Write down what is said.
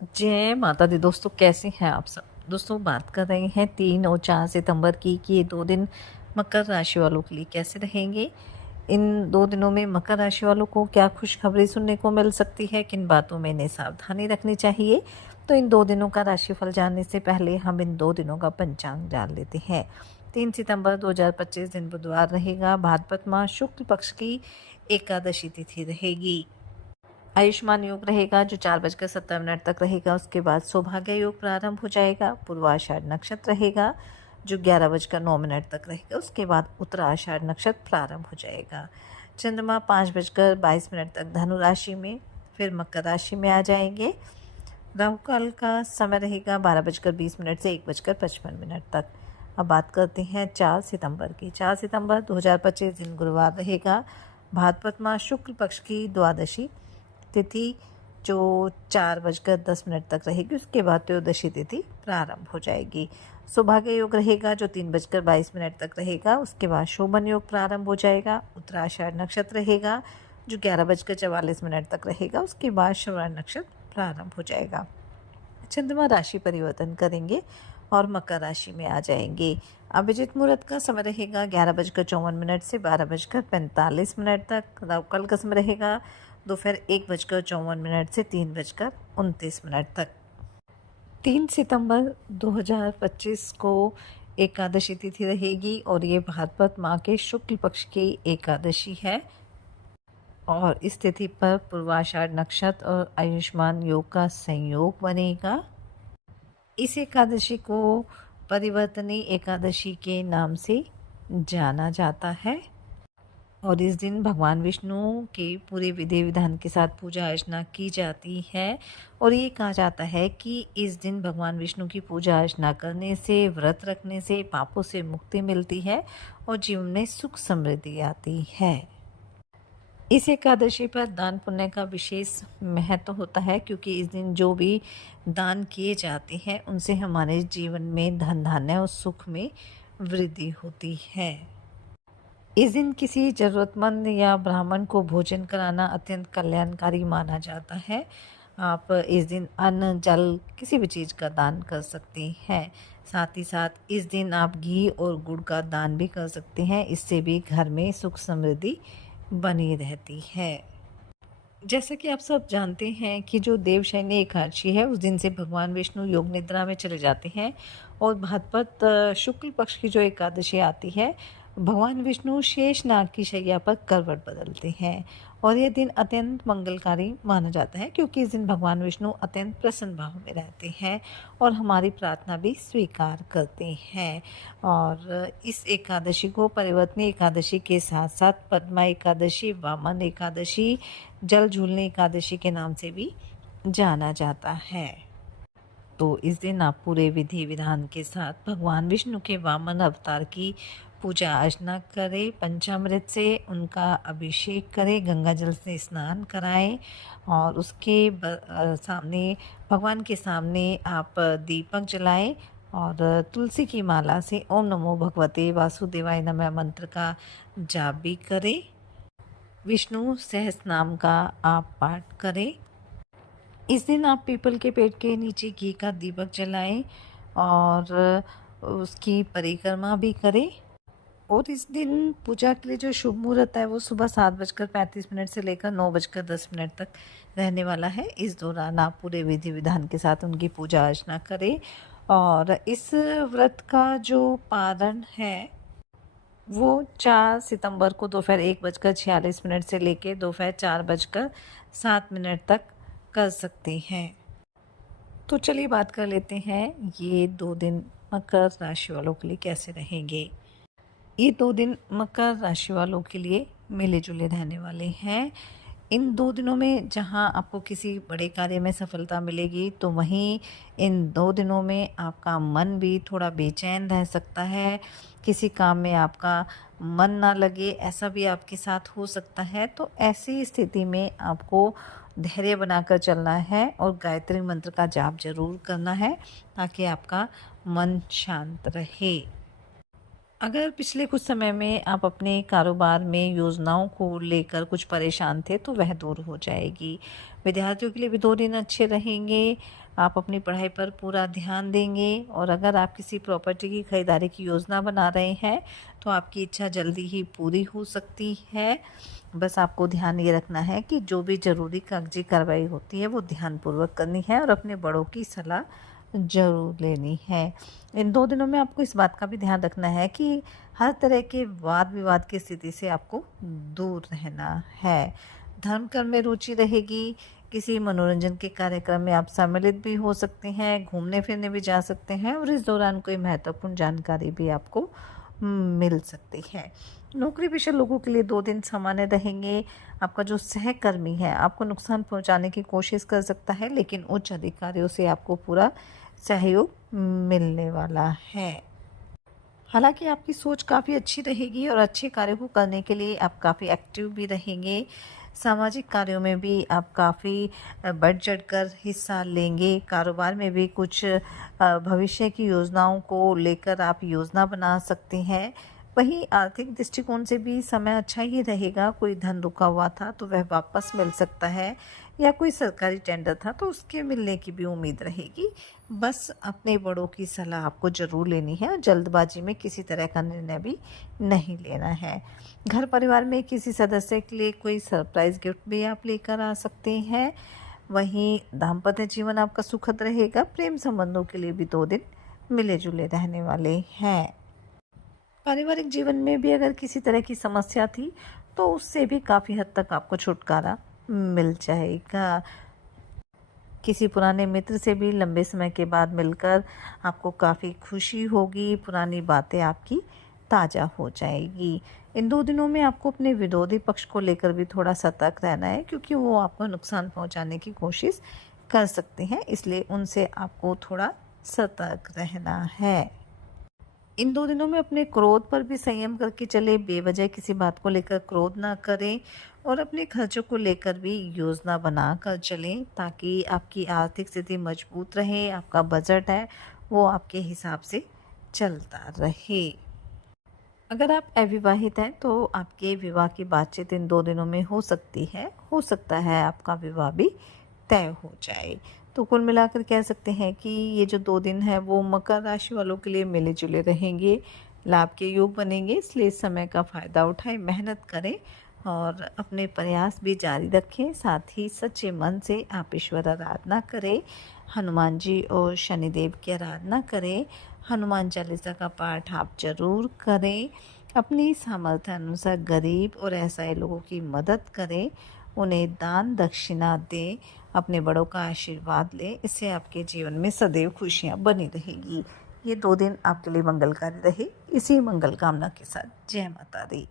जय माता दी दोस्तों, कैसे हैं आप सब। दोस्तों, बात कर रहे हैं 3 और 4 सितंबर की कि ये 2 दिन मकर राशि वालों के लिए कैसे रहेंगे। इन 2 दिनों में मकर राशि वालों को क्या खुशखबरी सुनने को मिल सकती है, किन बातों में इन्हें सावधानी रखनी चाहिए। तो इन 2 दिनों का राशिफल जानने से पहले हम इन 2 दिनों का पंचांग जान लेते हैं। 3 सितंबर 2025 दिन बुधवार रहेगा। भाद्रपद माह शुक्ल पक्ष की एकादशी तिथि रहेगी। आयुष्मान योग रहेगा जो 4:17 तक रहेगा। उसके बाद सौभाग्य योग प्रारंभ हो जाएगा। पूर्वाषाढ़ नक्षत्र रहेगा जो 11:09 तक रहेगा। उसके बाद उत्तराषाढ़ नक्षत्र प्रारंभ हो जाएगा। चंद्रमा 5:22 तक धनु राशि में, फिर मकर राशि में आ जाएंगे। राहु काल का समय रहेगा 12:20 से 1:55 तक। अब बात करते हैं 4 सितंबर की। 4 सितंबर 2025 दिन गुरुवार रहेगा। भाद्रपद माह शुक्ल पक्ष की द्वादशी तिथि जो 4:10 तक रहेगी। उसके बाद त्रयोदशी तिथि प्रारंभ हो जाएगी। सौभाग्य योग रहेगा जो 3:22 तक रहेगा। उसके बाद शोभन योग प्रारंभ हो जाएगा। उत्तराषाढ़ नक्षत्र रहेगा जो 11:44 तक रहेगा। उसके बाद श्रवण नक्षत्र प्रारंभ हो जाएगा। चंद्रमा राशि परिवर्तन करेंगे और मकर राशि में आ जाएंगे। अभिजित मुहूर्त का समय रहेगा 11:54 से 12:45 तक। राहु काल का समय रहेगा दोपहर 1:54 से 3:29 तक। 3 सितंबर 2025 को एकादशी तिथि रहेगी और ये भाद्रपद माह के शुक्ल पक्ष की एकादशी है। और इस तिथि पर पूर्वाषाढ़ नक्षत्र और आयुष्मान योग का संयोग बनेगा। इस एकादशी को परिवर्तनी एकादशी के नाम से जाना जाता है और इस दिन भगवान विष्णु के पूरे विधि विधान के साथ पूजा अर्चना की जाती है। और ये कहा जाता है कि इस दिन भगवान विष्णु की पूजा अर्चना करने से, व्रत रखने से पापों से मुक्ति मिलती है और जीवन में सुख समृद्धि आती है। इस एकादशी पर दान पुण्य का विशेष महत्व होता है क्योंकि इस दिन जो भी दान किए जाते हैं उनसे हमारे जीवन में धन धान्य और सुख में वृद्धि होती है। इस दिन किसी ज़रूरतमंद या ब्राह्मण को भोजन कराना अत्यंत कल्याणकारी माना जाता है। आप इस दिन अन्न, जल, किसी भी चीज़ का दान कर सकते हैं। साथ ही साथ इस दिन आप घी और गुड़ का दान भी कर सकते हैं। इससे भी घर में सुख समृद्धि बनी रहती है। जैसा कि आप सब जानते हैं कि जो देवशयनी एकादशी है उस दिन से भगवान विष्णु योग निद्रा में चले जाते हैं और भाद्रपद शुक्ल पक्ष की जो एकादशी आती है भगवान विष्णु शेष नाग की शैया पर करवट बदलते हैं। और यह दिन अत्यंत मंगलकारी माना जाता है क्योंकि इस दिन भगवान विष्णु अत्यंत प्रसन्न भाव में रहते हैं और हमारी प्रार्थना भी स्वीकार करते हैं। और इस एकादशी को परिवर्तनी एकादशी के साथ साथ पद्मा एकादशी, वामन एकादशी, जल झूलने एकादशी के नाम से भी जाना जाता है। तो इस दिन आप पूरे विधि विधान के साथ भगवान विष्णु के वामन अवतार की पूजा अर्चना करें, पंचामृत से उनका अभिषेक करें, गंगा जल से स्नान कराएं और उसके सामने, भगवान के सामने आप दीपक जलाएं और तुलसी की माला से ओम नमो भगवते वासुदेवाय नमः मंत्र का जाप भी करें। विष्णु सहस्रनाम का आप पाठ करें। इस दिन आप पीपल के पेड़ के नीचे घी का दीपक जलाएं और उसकी परिक्रमा भी करें। और इस दिन पूजा के लिए जो शुभ मुहूर्त है वो सुबह 7:35 से लेकर 9:10 तक रहने वाला है। इस दौरान आप पूरे विधि विधान के साथ उनकी पूजा अर्चना करें। और इस व्रत का जो पारण है वो 4 सितंबर को दोपहर 1:46 से लेकर दोपहर 4:07 तक कर सकते हैं। तो चलिए बात कर लेते हैं ये 2 दिन मकर राशि वालों के लिए कैसे रहेंगे। ये 2 दिन मकर राशि वालों के लिए मिले जुले रहने वाले हैं। इन 2 दिनों में जहां आपको किसी बड़े कार्य में सफलता मिलेगी तो वहीं इन 2 दिनों में आपका मन भी थोड़ा बेचैन रह सकता है। किसी काम में आपका मन ना लगे, ऐसा भी आपके साथ हो सकता है। तो ऐसी स्थिति में आपको धैर्य बनाकर चलना है और गायत्री मंत्र का जाप जरूर करना है ताकि आपका मन शांत रहे। अगर पिछले कुछ समय में आप अपने कारोबार में योजनाओं को लेकर कुछ परेशान थे तो वह दूर हो जाएगी। विद्यार्थियों के लिए भी 2 दिन अच्छे रहेंगे। आप अपनी पढ़ाई पर पूरा ध्यान देंगे और अगर आप किसी प्रॉपर्टी की खरीदारी की योजना बना रहे हैं तो आपकी इच्छा जल्दी ही पूरी हो सकती है। बस आपको ध्यान ये रखना है कि जो भी ज़रूरी कागजी कार्रवाई होती है वो ध्यानपूर्वक करनी है और अपने बड़ों की सलाह ज़रूर लेनी है। इन 2 दिनों में आपको इस बात का भी ध्यान रखना है कि हर तरह के वाद विवाद की स्थिति से आपको दूर रहना है। धर्म कर्म में रुचि रहेगी, किसी मनोरंजन के कार्यक्रम में आप सम्मिलित भी हो सकते हैं, घूमने फिरने भी जा सकते हैं और इस दौरान कोई महत्वपूर्ण जानकारी भी आपको मिल सकती है। नौकरी पेशा लोगों के लिए 2 दिन सामान्य रहेंगे। आपका जो सहकर्मी है आपको नुकसान पहुंचाने की कोशिश कर सकता है, लेकिन उच्च अधिकारियों से आपको पूरा सहयोग मिलने वाला है। हालाँकि आपकी सोच काफ़ी अच्छी रहेगी और अच्छे कार्यों को करने के लिए आप काफ़ी एक्टिव भी रहेंगे। सामाजिक कार्यों में भी आप काफ़ी बढ़-चढ़कर हिस्सा लेंगे। कारोबार में भी कुछ भविष्य की योजनाओं को लेकर आप योजना बना सकते हैं। वहीं आर्थिक दृष्टिकोण से भी समय अच्छा ही रहेगा। कोई धन रुका हुआ था तो वह वापस मिल सकता है या कोई सरकारी टेंडर था तो उसके मिलने की भी उम्मीद रहेगी। बस अपने बड़ों की सलाह आपको ज़रूर लेनी है और जल्दबाजी में किसी तरह का निर्णय भी नहीं लेना है। घर परिवार में किसी सदस्य के लिए कोई सरप्राइज़ गिफ्ट भी आप लेकर आ सकते हैं। वहीं दाम्पत्य जीवन आपका सुखद रहेगा। प्रेम संबंधों के लिए भी 2 दिन मिले-जुले रहने वाले हैं। पारिवारिक जीवन में भी अगर किसी तरह की समस्या थी तो उससे भी काफ़ी हद तक आपको छुटकारा मिल जाएगा। किसी पुराने मित्र से भी लंबे समय के बाद मिलकर आपको काफ़ी खुशी होगी, पुरानी बातें आपकी ताज़ा हो जाएगी। इन 2 दिनों में आपको अपने विरोधी पक्ष को लेकर भी थोड़ा सतर्क रहना है, क्योंकि वो आपको नुकसान पहुंचाने की कोशिश कर सकते हैं, इसलिए उनसे आपको थोड़ा सतर्क रहना है। इन 2 दिनों में अपने क्रोध पर भी संयम करके चले, बेवजह किसी बात को लेकर क्रोध ना करें और अपने खर्चों को लेकर भी योजना बना कर चलें, ताकि आपकी आर्थिक स्थिति मजबूत रहे, आपका बजट है वो आपके हिसाब से चलता रहे। अगर आप अविवाहित हैं तो आपके विवाह की बातचीत इन 2 दिनों में हो सकती है। हो सकता है आपका विवाह भी तय हो जाए। तो कुल मिलाकर कह सकते हैं कि ये जो 2 दिन हैं वो मकर राशि वालों के लिए मिले-जुले रहेंगे, लाभ के योग बनेंगे, इसलिए इस समय का फ़ायदा उठाएँ, मेहनत करें और अपने प्रयास भी जारी रखें। साथ ही सच्चे मन से आप ईश्वर आराधना करें, हनुमान जी और शनिदेव की आराधना करें, हनुमान चालीसा का पाठ आप ज़रूर करें, अपनी सामर्थ्य अनुसार गरीब और असहाय लोगों की मदद करें, उन्हें दान दक्षिणा दें, अपने बड़ों का आशीर्वाद लें। इससे आपके जीवन में सदैव खुशियाँ बनी रहेगी। ये 2 दिन आपके लिए मंगलकारी रहे। इसी मंगल कामना के साथ जय माता दी।